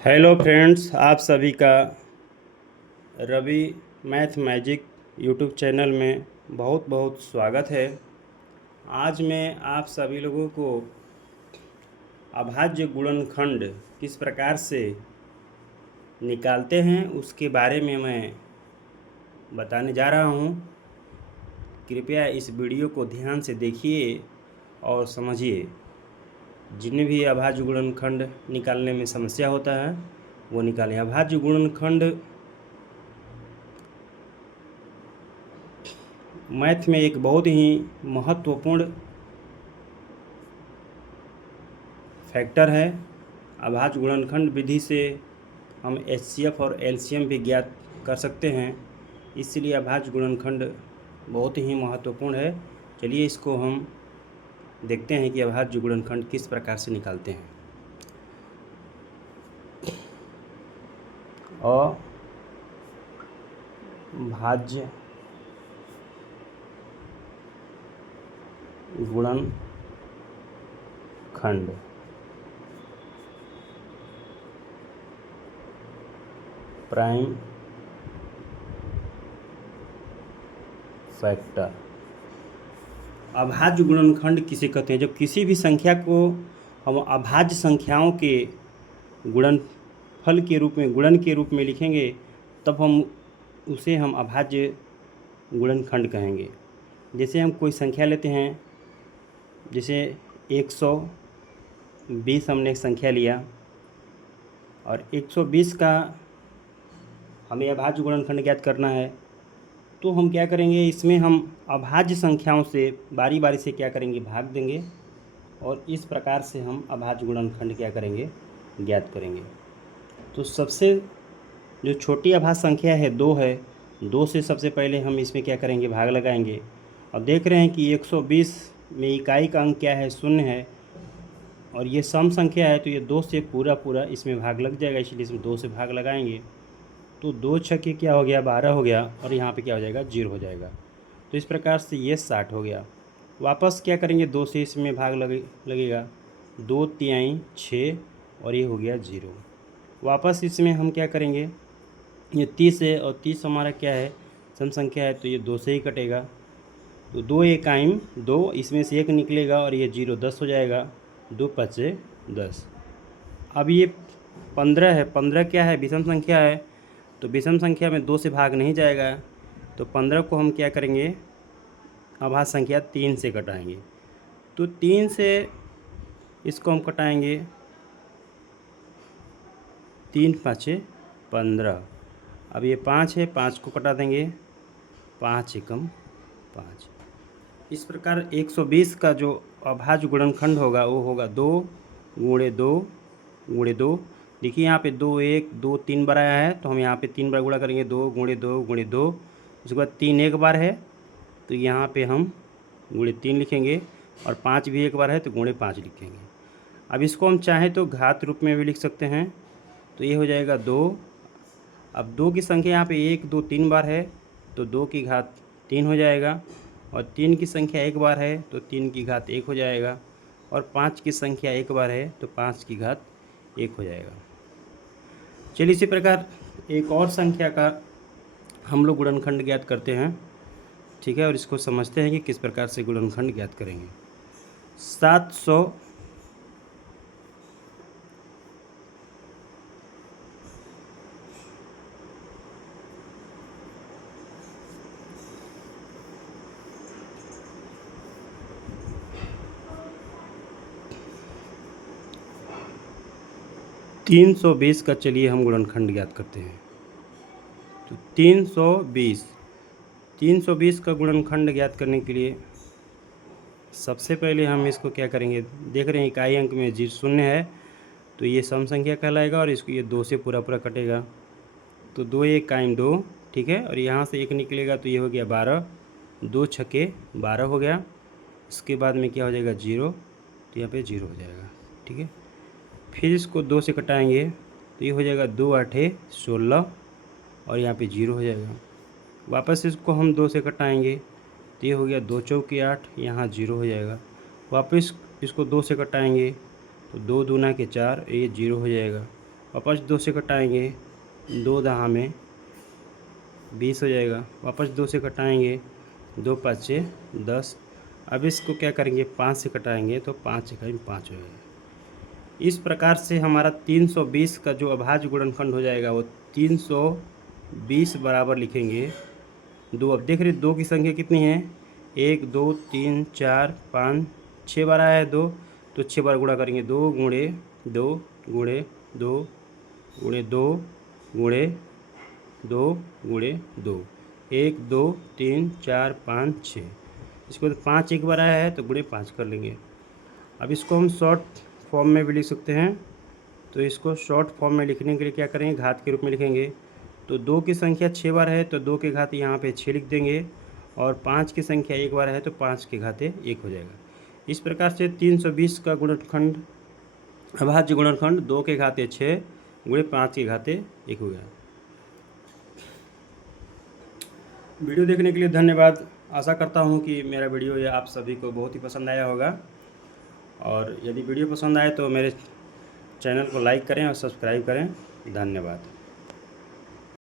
Hello friends, आप सभी का Ravi math magic YouTube channel में बहुत बहुत स्वागत है। आज मैं आप सभी लोगों को अभाज्य गुणनखंड किस प्रकार से निकालते हैं उसके बारे में मैं बताने जा रहा हूं। कृपया इस वीडियो को ध्यान से देखिए और समझिए। जिन्हें भी अभाज्य गुणनखंड निकालने में समस्या होता है वो निकालें। अभाज्य गुणनखंड मैथ में एक बहुत ही महत्वपूर्ण फैक्टर है। अभाज्य गुणनखंड विधि से हम एचसीएफ और एलसीएम भी ज्ञात कर सकते हैं, इसलिए अभाज्य गुणनखंड बहुत ही महत्वपूर्ण है। चलिए इसको हम देखते हैं कि अभाज्य गुणनखंड किस प्रकार से निकालते हैं। अभाज्य गुणनखंड प्राइम फैक्टर। अभाज्य गुणनखंड किसे कहते हैं? जब किसी भी संख्या को हम अभाज्य संख्याओं के गुणनफल के रूप में, गुणन के रूप में लिखेंगे तब उसे हम अभाज्य गुणनखंड कहेंगे। जैसे हम कोई संख्या लेते हैं, जैसे 120 हमने एक संख्या लिया और 120 का हमें अभाज्य गुणनखंड ज्ञात करना है, तो हम क्या करेंगे, इसमें हम अभाज्य संख्याओं से बारी बारी से क्या करेंगे, भाग देंगे और इस प्रकार से हम अभाज्य गुणनखंड क्या करेंगे, ज्ञात करेंगे। तो सबसे जो छोटी अभाज्य संख्या है 2 है, 2 से सबसे पहले हम इसमें क्या करेंगे, भाग लगाएंगे। और देख रहे हैं कि 120 में इकाई का अंक क्या है, 0 है और ये सम संख्या है, तो ये 2 से पूरा इसमें भाग लग जाएगा, इसलिए इसमें 2 से भाग लगाएंगे। तो 2 छक्के क्या हो गया, 12 हो गया और यहाँ पे क्या हो जाएगा, 0 हो जाएगा। तो इस प्रकार से ये 60 हो गया। वापस क्या करेंगे, 2 से इसमें भाग लगेगा, 2 तिहाई 6 और ये हो गया 0। वापस इसमें हम क्या करेंगे, ये 30 है और 30 हमारा क्या है, सम संख्या है, तो ये 2 से ही कटेगा। तो 2 एकाइम 2, इसमें से 1 निकलेगा और ये 0 10 हो जाएगा, 2 पचे 10। अब ये 15 है, 15 क्या है, विषम संख्या है, तो विषम संख्या में 2 से भाग नहीं जाएगा, तो 15 को हम क्या करेंगे, अभाज्य संख्या 3 से कटाएंगे। तो 3 से इसको हम कटाएंगे, 3 पाँचे 15। अब ये 5 है, 5 को कटा देंगे, 5 एकम 5। इस प्रकार 120 का जो अभाज्य गुणनखंड होगा वो होगा 2 गुणे 2 गुणे 2। देखिए यहाँ पे 2 1 2 3 बार आया है, तो हम यहाँ पे 3 बार गुणा करेंगे, 2 गुणे 2 गुणे 2। उसके बाद 3 एक बार है, तो यहाँ पे हम गुणे 3 लिखेंगे और 5 भी एक बार है, तो गुणे 5 लिखेंगे। अब इसको हम चाहें तो घात रूप में भी लिख सकते हैं, तो ये हो जाएगा 2। अब 2 की संख्या यहाँ पे 1 2 3 बार है, तो 2 की घात 3 हो जाएगा और 3 की संख्या एक बार है, तो 3 की घात 1 हो जाएगा और 5 की संख्या एक बार है, तो 5 की घात 1 हो जाएगा। चलिए इसी प्रकार एक और संख्या का हम लोग गुणनखंड ज्ञात करते हैं, ठीक है, और इसको समझते हैं कि किस प्रकार से गुणनखंड ज्ञात करेंगे। 700 320 का चलिए हम गुणनखंड ज्ञात करते हैं। तो 320 का गुणनखंड ज्ञात करने के लिए सबसे पहले हम इसको क्या करेंगे, देख रहे हैं इकाई अंक में 0 है, तो ये सम संख्या कहलाएगा और इसको ये 2 से पूरा कटेगा, तो 2 एकाइम 2, ठीक है, और यहाँ से 1 निकलेगा, तो ये हो गया 12, 2 छक्के 12 हो गया। उसके बाद में क्या हो जाएगा, 0, तो यहाँ पे 0 हो जाएगा, ठीक है। फिर इसको 2 से कटाएंगे, तो ये हो जाएगा 2 आठे 16 और यहाँ पे 0 हो जाएगा। वापस इसको हम 2 से कटाएंगे, तो ये हो गया 2 चौके 8, यहाँ 0 हो जाएगा। वापस इसको 2 से कटाएंगे, तो 2 दूना के 4, ये 0 हो जाएगा। वापस 2 से घटाएंगे, 2 दहा में 20 हो जाएगा। वापस 2 से घटाएंगे, 2 5 10। अब इसको क्या करेंगे, 5 से घटाएंगे तो 5 इकाई में 5 हो जाएगा। इस प्रकार से हमारा 320 का जो अभाज्य गुणनखंड हो जाएगा वो 320 बराबर लिखेंगे 2। अब देख रहे 2 की संख्या कितनी है, 1 2 3 4 5 6 बार आया है 2, तो 6 बार गुणा करेंगे, 2 गुणे 2 गुणे 2 गुणे 2 गुणे 2 गुणे 2, 1 2 3 4 5 6। इसको तो 5 एक बार आया है तो गुणे 5 कर लेंगे। अब इसको हम शॉर्ट फॉर्म में भी लिख सकते हैं, तो इसको शॉर्ट फॉर्म में लिखने के लिए क्या करेंगे, घात के रूप में लिखेंगे। तो 2 की संख्या 6 बार है तो 2 के घात यहाँ पे 6 लिख देंगे, और 5 की संख्या 1 बार है तो 5 के घाते 1 हो जाएगा। इस प्रकार से 320 का गुणनखंड, अभाज्य गुणनखंड 2 के घाते 6 गुणे 5 के घाते 1 हो गया। वीडियो देखने के लिए धन्यवाद। आशा करता हूँ कि मेरा वीडियो ये आप सभी को बहुत ही पसंद आया होगा, और यदि वीडियो पसंद आए तो मेरे चैनल को लाइक करें और सब्सक्राइब करें। धन्यवाद।